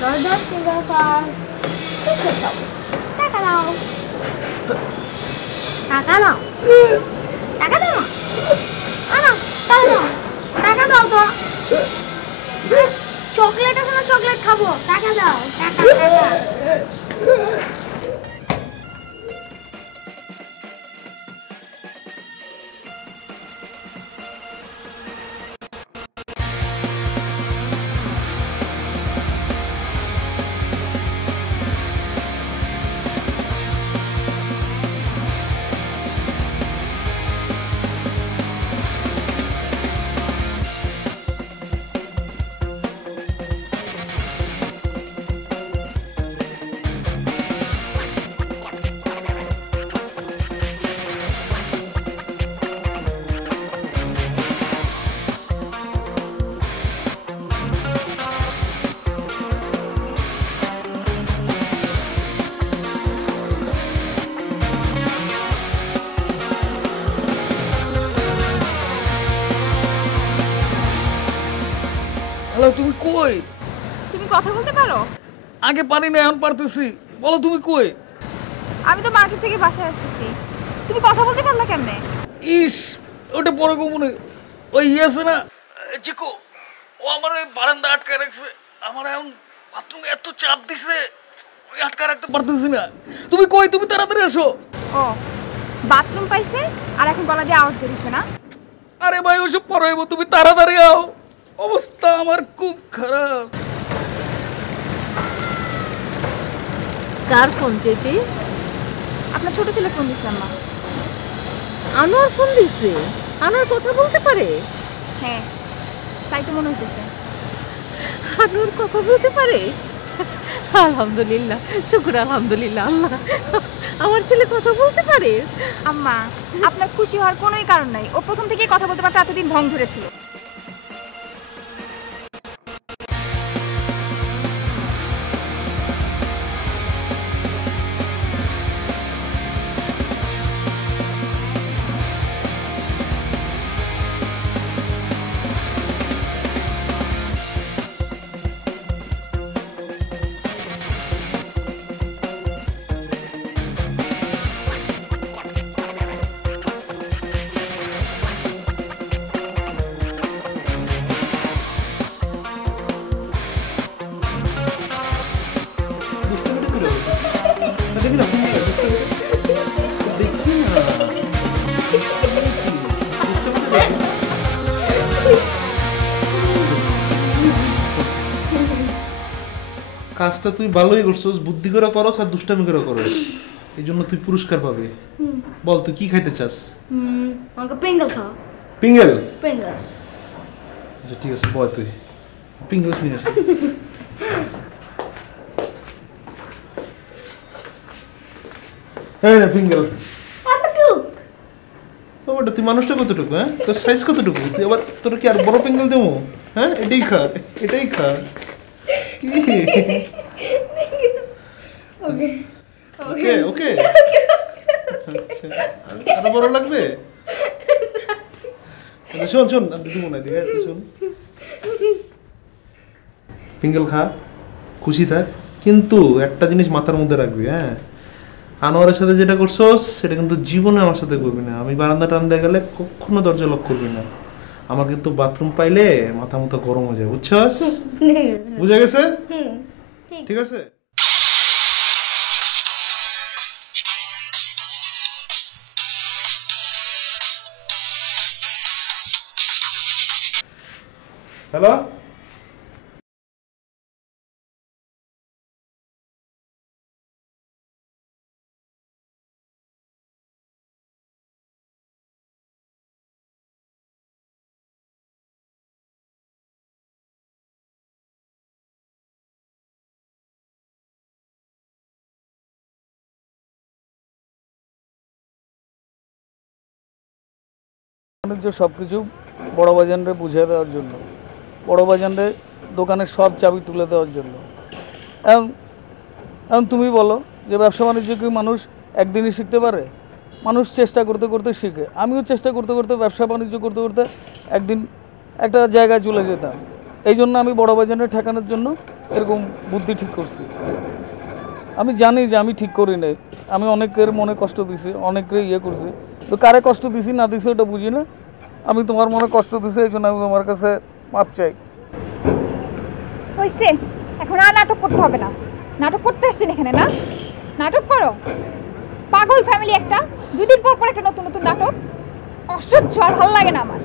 10 টাকা স্যার। টাকা দাও, টাকা দাও, টাকা দাও, আনো টাকা দাও, টাকা দাও তো। চকলেট আছে না, চকলেট খাবো, টাকা দাও, টাকা টাকা। হ্যালো, তুমি কই? তুমি কথা বলতে পারো? আগে পারি না, এখন পারতেছি। বলো তুমি কই? আমি তো মার্কেট থেকে বাসায় আসতেছি। তুমি কথা বলতে পারলা কেমনে? ইস, ওটা পরে মনে ওই আছে না চিকু, ও আমার ওই বারান্দা আটকায় রাখছে। আমার এখন বাথরুমে এত চাপ দিছে, ওই আটকায় রাখতে পারতেছি না। তুমি কই? তুমি তাড়াতাড়ি আসো। ও, বাথরুম পাইছে আর এখন গলা দিয়ে আওয়াজ বেরিয়েছে না? আরে ভাই, ওসব পরে হইব, তুমি তাড়াতাড়ি আও। অবস্থা আমার খুব খারাপ। কার ফোন চেপি? আপনার ছোট ছেলে ফোন দিচ্ছে আম্মা। আনোয়ার ফোন দিছে? আনোয়ার কথা বলতে পারে? হ্যাঁ, তাই তো মনে হইতেছে। আনোয়ার কথা বলতে পারে? আলহামদুলিল্লাহ, শুকর আলহামদুলিল্লাহ। আল্লাহ, আমার ছেলে কথা বলতে পারে। আম্মা, আপনার খুশি হওয়ার কোনোই কারণ নাই। ও প্রথম থেকেই কথা বলতে পারতো, এতদিন ঢং ধরেছিল। কাজটা তুই ভালোই করছস, বুদ্ধি করে করস আর দুষ্টামি করে করস, এই জন্য তুই পুরস্কার পাবি। বল তুই কি খাইতে চাস? আমাকে প্রিঙ্গল খাও। পিঙ্গেল? প্রিঙ্গলস। আচ্ছা ঠিক আছে, বল তুই পিঙ্গলস নিয়ে আসি। এই না পিঙ্গেল। এতটুক? ওটা তুই মানুষটা কতটুকু? হ্যাঁ, তোর সাইজ কতটুকু? তুই আবার তোর কি আর বড় পিঙ্গেল দেবো? হ্যাঁ, এটাই খা, এটাই খা। কি ওকে ওকে ওকে, আচ্ছা আরো বড় লাগবে? শোন শোন, আমি দিব না, ঠিক আছে? শোন, পিঙ্গল খা, খুশি থাক, কিন্তু একটা জিনিস মাথার মধ্যে রাখবি। হ্যাঁ, আনোয়ারের সাথে যেটা করছস সেটা কিন্তু জীবনে আমার সাথে করবি না। আমি বারান্দা টান্দা গেলে কখনো দরজা লক করবি না। আমার কিন্তু বাথরুম পাইলে মাথা মতো গরম হয়ে যায়, বুঝছস? বুঝা গেছে? ঠিক আছে। হ্যালো, বাণিজ্য সব কিছু বড় বাজানরে বুঝিয়ে দেওয়ার জন্য, বড় বাজানরে দোকানের সব চাবি তুলে দেওয়ার জন্য। এখন এখন তুমি বলো যে ব্যবসা বাণিজ্য কি মানুষ একদিনই শিখতে পারে? মানুষ চেষ্টা করতে করতে শিখে। আমিও চেষ্টা করতে করতে, ব্যবসা বাণিজ্য করতে করতে একদিন একটা জায়গায় চলে যেতাম। এই জন্য আমি বড় বাজারে ঠেকানোর জন্য এরকম বুদ্ধি ঠিক করছি। আমি জানি যে আমি ঠিক করি নাই, আমি অনেকের মনে কষ্ট দিছি, অনেকের ইয়ে করছি, তো কারে কষ্ট দিছি না দিছি ওটা বুঝি না। আমি তোমার মনে কষ্ট দিছি, এই জন্য আমি তোমার কাছে মাপ চাই। হইছে, এখন আর নাটক করতে হবে না। নাটক করতে আসছেন এখানে না, নাটক করো। পাগল ফ্যামিলি একটা, 2 দিন পর পর একটা নতুন নতুন নাটক, অসহ্য, আর ভালো লাগে না আমার।